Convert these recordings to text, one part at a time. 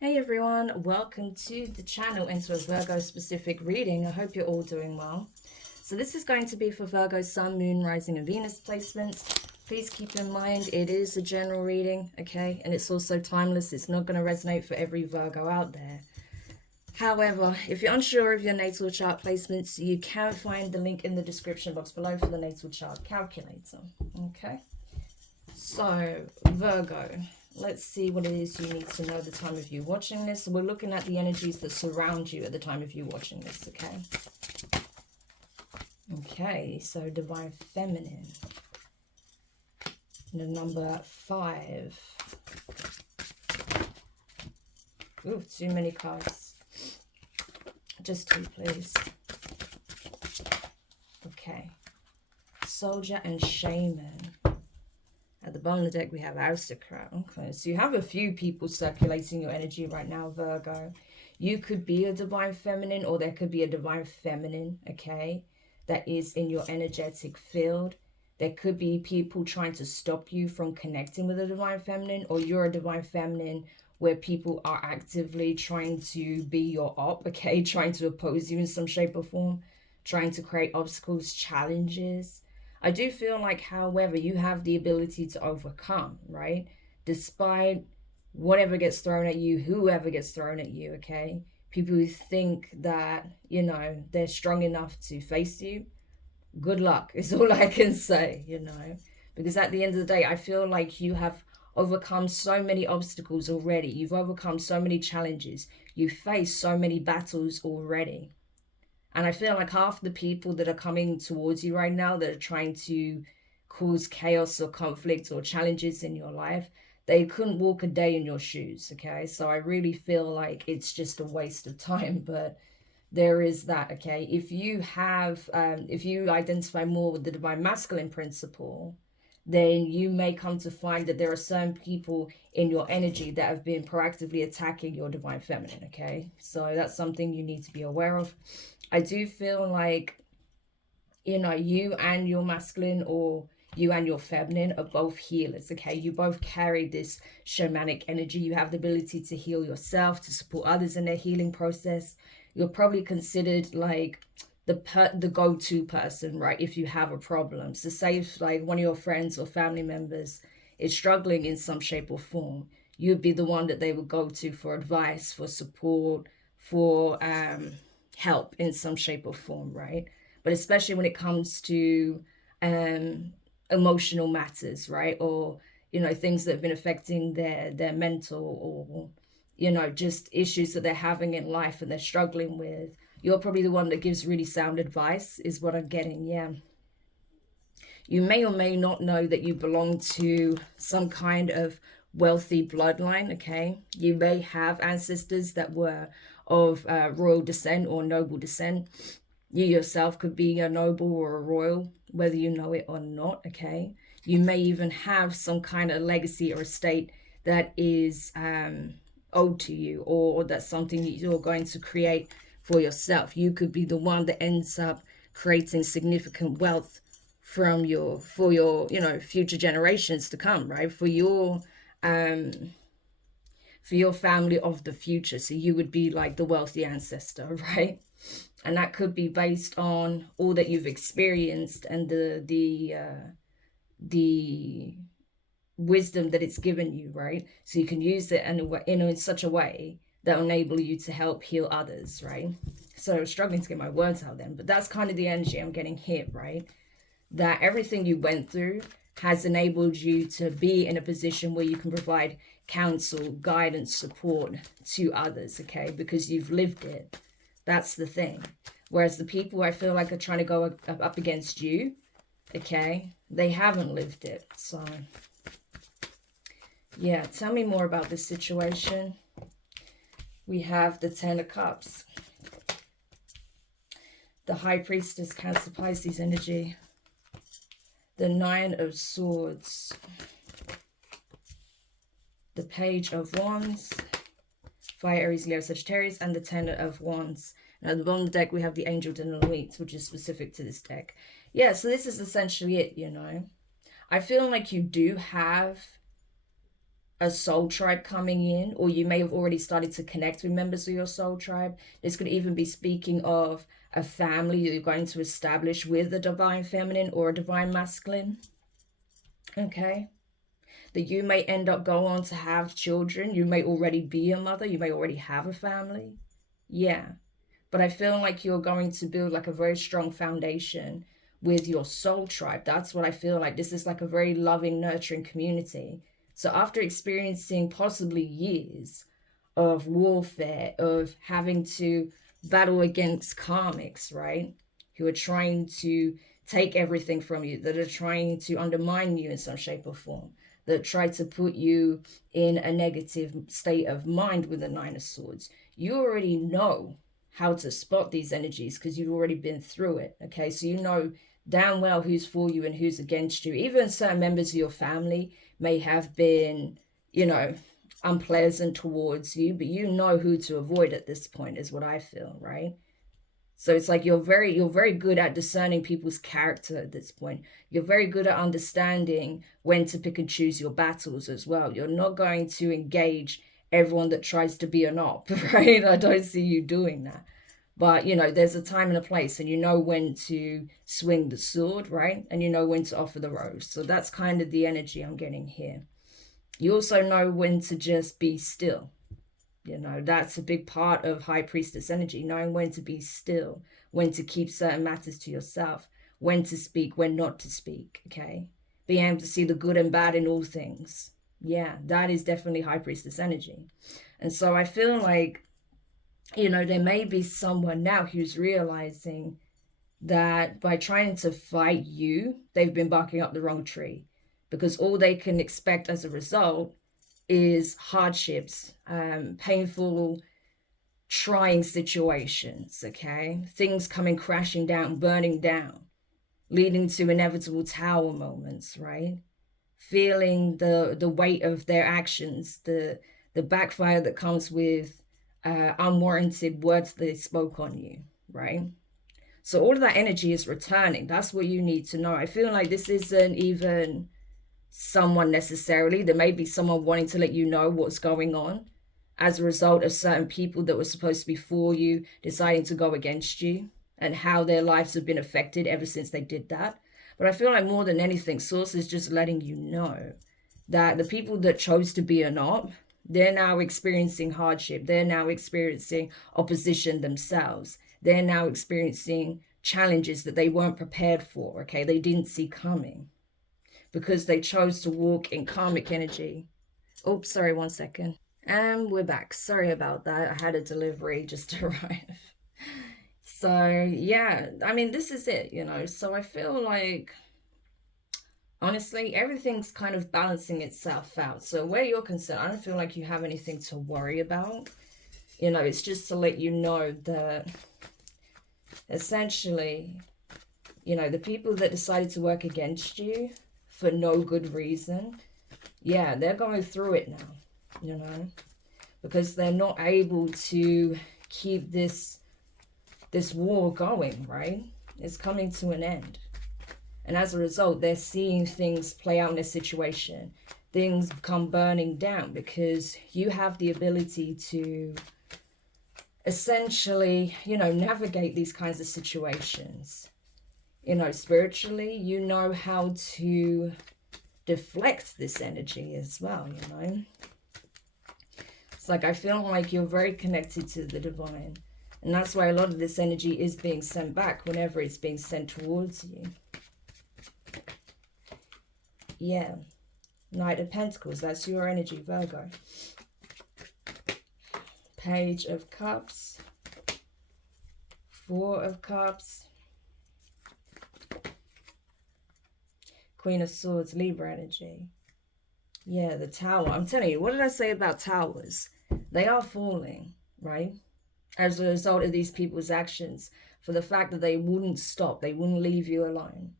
Hey everyone, welcome to the channel and to a Virgo specific reading. I hope you're all doing well. So this is going to be for Virgo Sun, Moon, Rising and Venus placements. Please keep in mind it is a general reading, okay? And it's also timeless. It's not going to resonate for every Virgo out there. However, if you're unsure of your natal chart placements, you can find the link in the description box below for the natal chart calculator, okay? So, Virgo, let's see what it is you need to know the time of you watching this. So we're looking at the energies that surround you at the time of you watching this, okay? Okay, so Divine Feminine. The number 5. Ooh, too many cards. Just 2, please. Okay. Soldier and Shaman. At the bottom of the deck, we have Aristocrat. Okay, so you have a few people circulating your energy right now, Virgo. You could be a Divine Feminine, or there could be a Divine Feminine, okay, that is in your energetic field. There could be people trying to stop you from connecting with a Divine Feminine, or you're a Divine Feminine where people are actively trying to be your op, okay, trying to oppose you in some shape or form, trying to create obstacles, challenges. I do feel like, however, you have the ability to overcome, right? Despite whatever gets thrown at you, whoever gets thrown at you, okay? People who think that, you know, they're strong enough to face you, good luck is all I can say, you know? Because at the end of the day, I feel like you have overcome so many obstacles already. You've overcome so many challenges. You've faced so many battles already. And I feel like half the people that are coming towards you right now that are trying to cause chaos or conflict or challenges in your life, they couldn't walk a day in your shoes, okay? So I really feel like it's just a waste of time, but there is that, okay? If you have, if you identify more with the divine masculine principle, then you may come to find that there are certain people in your energy that have been proactively attacking your divine feminine, okay? So that's something you need to be aware of. I do feel like, you know, you and your masculine or you and your feminine are both healers, okay? You both carry this shamanic energy. You have the ability to heal yourself, to support others in their healing process. You're probably considered like the go-to person, right, if you have a problem. So say if like one of your friends or family members is struggling in some shape or form, you'd be the one that they would go to for advice, for support, for help in some shape or form, right? But especially when it comes to emotional matters, right? Or, you know, things that have been affecting their mental, or, you know, just issues that they're having in life and they're struggling with. You're probably the one that gives really sound advice, is what I'm getting. Yeah. You may or may not know that you belong to some kind of wealthy bloodline, okay? You may have ancestors that were of royal descent or noble descent. You yourself could be a noble or a royal, whether you know it or not, okay? You may even have some kind of legacy or estate that is owed to you, or that's something that you're going to create for yourself. You could be the one that ends up creating significant wealth from your for your, you know, future generations to come, right? Um for your family of the future. So you would be like the wealthy ancestor, right? And that could be based on all that you've experienced and the wisdom that it's given you, right? So you can use it in a way, in such a way that will enable you to help heal others, right? So I'm struggling to get my words out then, but that's kind of the energy I'm getting here, right? That everything you went through has enabled you to be in a position where you can provide counsel, guidance, support to others, okay? Because you've lived it. That's the thing. Whereas the people I feel like are trying to go up against you, okay, they haven't lived it. So, yeah, tell me more about this situation. We have the Ten of Cups. The High Priestess, Cancer, Pisces energy. The Nine of Swords. The Page of Wands. Fire, Aries, Leo, Sagittarius, and the Ten of Wands. Now, at the bottom of the deck, we have the Angel de Nuit, which is specific to this deck. Yeah, so this is essentially it, you know. I feel like you do have a soul tribe coming in, or you may have already started to connect with members of your soul tribe. This could even be speaking of a family you're going to establish with a divine feminine or a divine masculine. Okay, that you may end up go on to have children. You may already be a mother. You may already have a family. Yeah. But I feel like you're going to build like a very strong foundation with your soul tribe. That's what I feel like. This is like a very loving, nurturing community. So after experiencing possibly years of warfare, of having to battle against karmics, right? Who are trying to take everything from you, that are trying to undermine you in some shape or form, that try to put you in a negative state of mind with the Nine of Swords. You already know how to spot these energies because you've already been through it. Okay, so you know damn well who's for you and who's against you. Even certain members of your family may have been, you know, unpleasant towards you, but you know who to avoid at this point, is what I feel, right? So it's like you're very good at discerning people's character at this point. You're very good at understanding when to pick and choose your battles as well. You're not going to engage everyone that tries to be an op, right? I don't see you doing that. But, you know, there's a time and a place, and you know when to swing the sword, right? And you know when to offer the rose. So that's kind of the energy I'm getting here. You also know when to just be still. You know, that's a big part of High Priestess energy, knowing when to be still, when to keep certain matters to yourself, when to speak, when not to speak, okay? Being able to see the good and bad in all things. Yeah, that is definitely High Priestess energy. And so I feel like, you know, there may be someone now who's realizing that by trying to fight you, they've been barking up the wrong tree, because all they can expect as a result is hardships, painful, trying situations, okay? Things coming crashing down, burning down, leading to inevitable tower moments, right? Feeling the weight of their actions, the backfire that comes with unwarranted words they spoke on you, right? So all of that energy is returning. That's what you need to know. I feel like this isn't even someone necessarily. There may be someone wanting to let you know what's going on as a result of certain people that were supposed to be for you deciding to go against you, and how their lives have been affected ever since they did that. But I feel like more than anything, Source is just letting you know that the people that chose to be a op, they're now experiencing hardship. They're now experiencing opposition themselves. They're now experiencing challenges that they weren't prepared for, okay? They didn't see coming, because they chose to walk in karmic energy. Oops, sorry, 1 second. And we're back. Sorry about that. I had a delivery just arrive. So, yeah, I mean, this is it, you know. So I feel like, honestly, everything's kind of balancing itself out. So where you're concerned, I don't feel like you have anything to worry about. You know, it's just to let you know that essentially, you know, the people that decided to work against you for no good reason, yeah, they're going through it now, you know, because they're not able to keep this war going, right? It's coming to an end. And as a result, they're seeing things play out in their situation. Things come burning down because you have the ability to essentially, you know, navigate these kinds of situations. You know, spiritually, you know how to deflect this energy as well, you know. It's like I feel like you're very connected to the divine. And that's why a lot of this energy is being sent back whenever it's being sent towards you. Yeah. Knight of Pentacles, that's your energy, Virgo. Page of Cups. Four of Cups. Queen of Swords, Libra energy. Yeah, the Tower. I'm telling you, what did I say about towers? They are falling, right? As a result of these people's actions, for the fact that they wouldn't stop, they wouldn't leave you alone.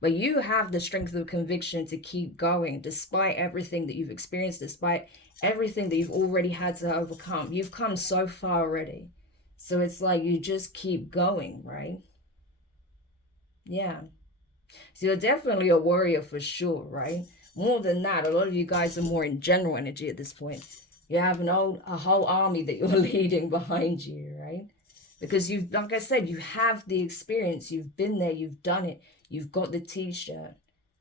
But you have the strength of conviction to keep going despite everything that you've experienced, despite everything that you've already had to overcome. You've come so far already. So it's like you just keep going, right? Yeah. So you're definitely a warrior for sure, right? More than that, a lot of you guys are more in general energy at this point. You have a whole army that you're leading behind you, right? Because you've, like I said, you have the experience. You've been there. You've done it. You've got the t-shirt.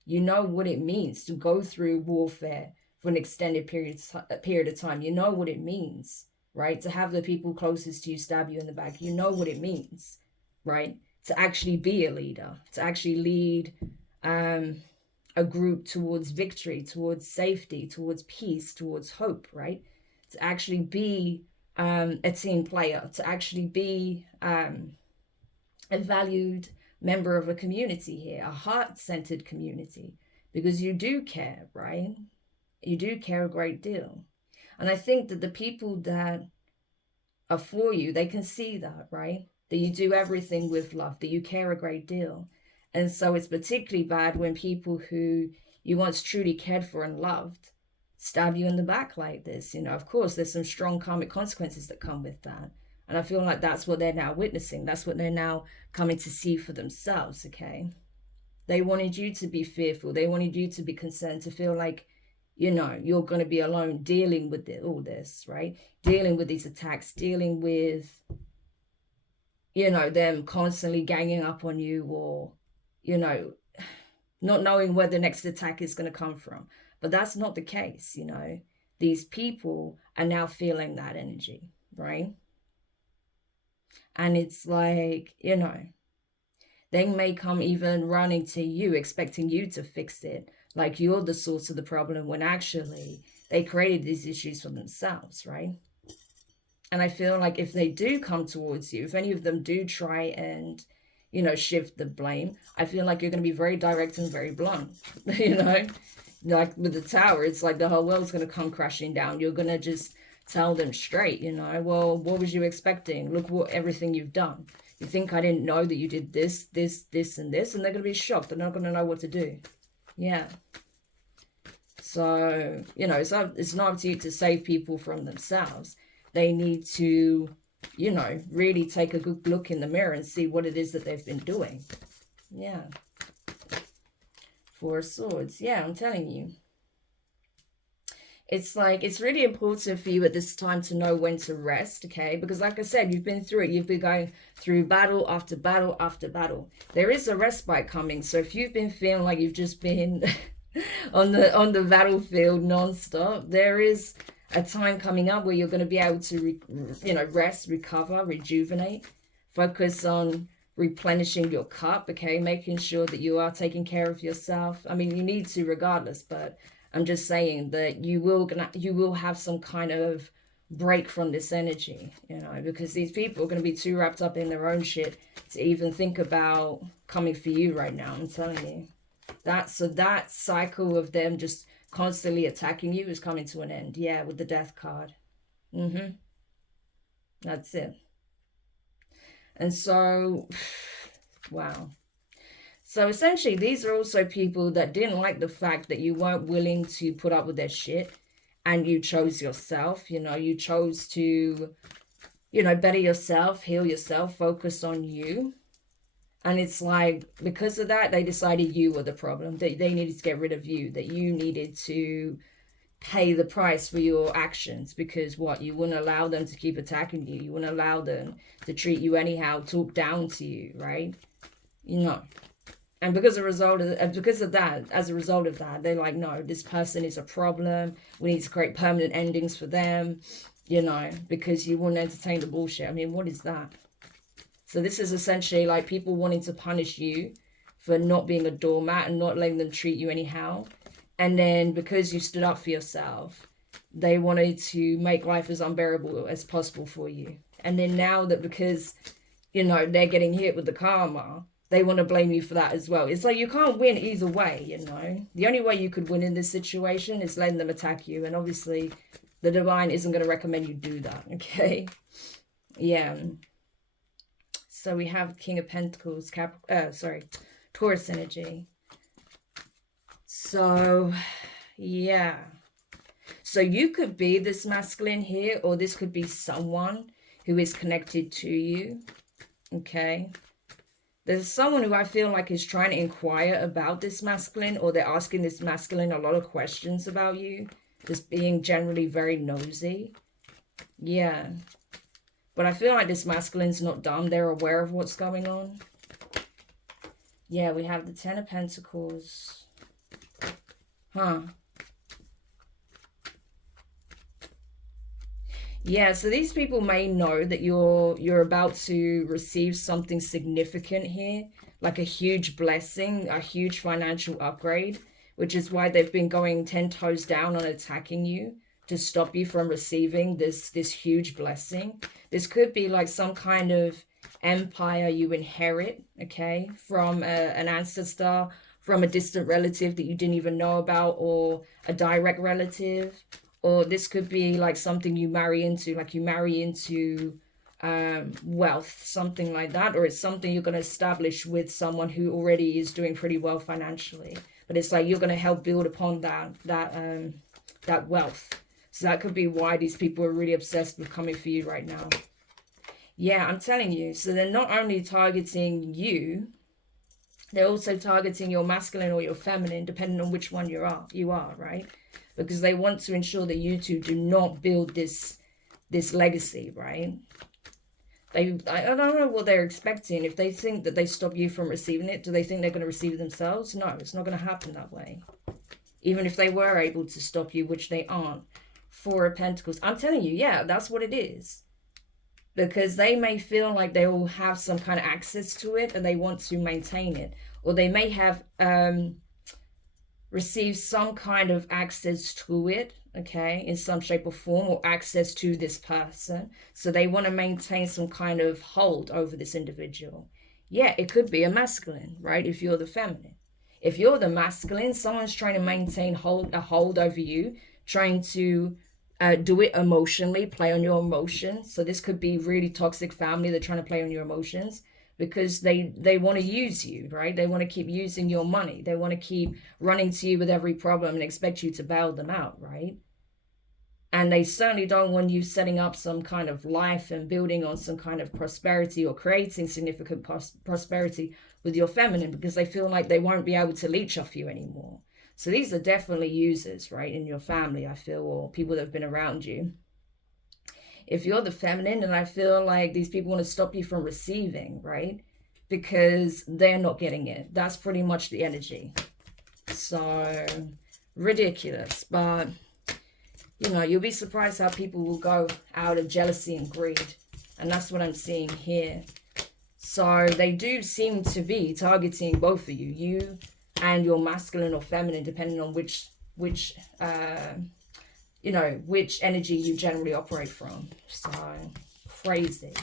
You know what it means to go through warfare for an extended period of time. You know what it means, right? To have the people closest to you stab you in the back. You know what it means, right? To actually be a leader, to actually lead a group towards victory, towards safety, towards peace, towards hope, right? To actually be a team player, to actually be a valued member of a community here, a heart-centered community, because you do care, right? You do care a great deal. And I think that the people that are for you, they can see that, right? That you do everything with love, that you care a great deal. And so it's particularly bad when people who you once truly cared for and loved stab you in the back like this. You know, of course, there's some strong karmic consequences that come with that. And I feel like that's what they're now witnessing. That's what they're now coming to see for themselves, okay? They wanted you to be fearful. They wanted you to be concerned, to feel like, you know, you're going to be alone dealing with all this, right? Dealing with these attacks, dealing with, you know, them constantly ganging up on you, or, you know, not knowing where the next attack is going to come from. But that's not the case, you know. These people are now feeling that energy, right? And it's like, you know, they may come even running to you, expecting you to fix it, like you're the source of the problem, when actually they created these issues for themselves, right? And I feel like if they do come towards you, if any of them do try and, you know, shift the blame, I feel like you're going to be very direct and very blunt, you know? Like with the tower, it's like the whole world's going to come crashing down. You're going to just tell them straight, you know, well, what was you expecting? Look what everything you've done. You think I didn't know that you did this, this, this, and this? And they're going to be shocked. They're not going to know what to do. Yeah. So, you know, it's not up to you to save people from themselves. They need to, you know, really take a good look in the mirror and see what it is that they've been doing. Yeah. Four of Swords. Yeah, I'm telling you. It's like, it's really important for you at this time to know when to rest, okay? Because like I said, you've been through it. You've been going through battle after battle after battle. There is a respite coming. So if you've been feeling like you've just been on the battlefield nonstop, there is a time coming up where you're going to be able to, you know, rest, recover, rejuvenate, focus on replenishing your cup, okay? Making sure that you are taking care of yourself. I mean, you need to regardless, but I'm just saying that you will have some kind of break from this energy, you know, because these people are going to be too wrapped up in their own shit to even think about coming for you right now. I'm telling you. That cycle of them just constantly attacking you is coming to an end. Yeah, with the Death card. That's it. And so, wow. So essentially, these are also people that didn't like the fact that you weren't willing to put up with their shit, and you chose yourself. You know, you chose to, you know, better yourself, heal yourself, focus on you. And it's like, because of that, they decided you were the problem. They needed to get rid of you, that you needed to pay the price for your actions, because what, you wouldn't allow them to keep attacking you. You wouldn't allow them to treat you anyhow, talk down to you, right? You know. And as a result of that, they're like, no, this person is a problem. We need to create permanent endings for them, you know, because you wouldn't entertain the bullshit. I mean, what is that? So this is essentially like people wanting to punish you for not being a doormat and not letting them treat you anyhow. And then because you stood up for yourself, they wanted to make life as unbearable as possible for you. And then now that, because, you know, they're getting hit with the karma, they want to blame you for that as well. It's like you can't win either way, you know. The only way you could win in this situation is letting them attack you. And obviously, the divine isn't going to recommend you do that, okay? Yeah. So we have King of Pentacles, Taurus energy. So, yeah. So you could be this masculine here, or this could be someone who is connected to you, okay? There's someone who I feel like is trying to inquire about this masculine, or they're asking this masculine a lot of questions about you. Just being generally very nosy. Yeah. But I feel like this masculine's not dumb. They're aware of what's going on. Yeah, we have the Ten of Pentacles. Huh. Yeah, so these people may know that you're about to receive something significant here, like a huge blessing, a huge financial upgrade, which is why they've been going 10 toes down on attacking you to stop you from receiving this huge blessing. This could be like some kind of empire you inherit, okay, from an ancestor, from a distant relative that you didn't even know about, or a direct relative. Or this could be like something you marry into, like you marry into wealth, something like that. Or it's something you're going to establish with someone who already is doing pretty well financially. But it's like you're going to help build upon that wealth. So that could be why these people are really obsessed with coming for you right now. Yeah, I'm telling you. So they're not only targeting you, they're also targeting your masculine or your feminine, depending on which one you are, right? Because they want to ensure that you two do not build this legacy, right? I don't know what they're expecting. If they think that they stop you from receiving it, do they think they're going to receive it themselves? No, it's not going to happen that way. Even if they were able to stop you, which they aren't. Four of Pentacles. I'm telling you, yeah, that's what it is. Because they may feel like they will have some kind of access to it and they want to maintain it. Or they may have received some kind of access to it, okay, in some shape or form, or access to this person. So they want to maintain some kind of hold over this individual. Yeah, it could be a masculine, right, if you're the feminine. If you're the masculine, someone's trying to maintain a hold over you, trying to do it emotionally, play on your emotions. So this could be really toxic family. They're trying to play on your emotions because they want to use you, right? They want to keep using your money. They want to keep running to you with every problem and expect you to bail them out, right? And they certainly don't want you setting up some kind of life and building on some kind of prosperity or creating significant prosperity with your feminine, because they feel like they won't be able to leech off you anymore. So these are definitely users, right, in your family, I feel, or people that have been around you. If you're the feminine, then I feel like these people want to stop you from receiving, right? Because they're not getting it. That's pretty much the energy. So, ridiculous. But, you know, you'll be surprised how people will go out of jealousy and greed. And that's what I'm seeing here. So, they do seem to be targeting both of you. You and your masculine or feminine, depending on which energy you generally operate from. So crazy.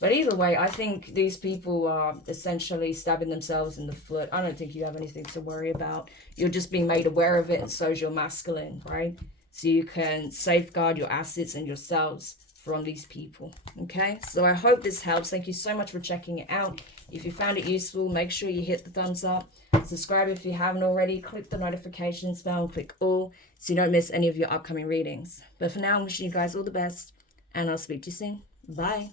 But either way, I think these people are essentially stabbing themselves in the foot. I don't think you have anything to worry about. You're just being made aware of it, and so is your masculine, right? So you can safeguard your assets and yourselves from these people. Okay, so I hope this helps. Thank you so much for checking it out. If you found it useful, make sure you hit the thumbs up. Subscribe if you haven't already. Click the notifications bell and click all so you don't miss any of your upcoming readings. But for now, I'm wishing you guys all the best, and I'll speak to you soon. Bye.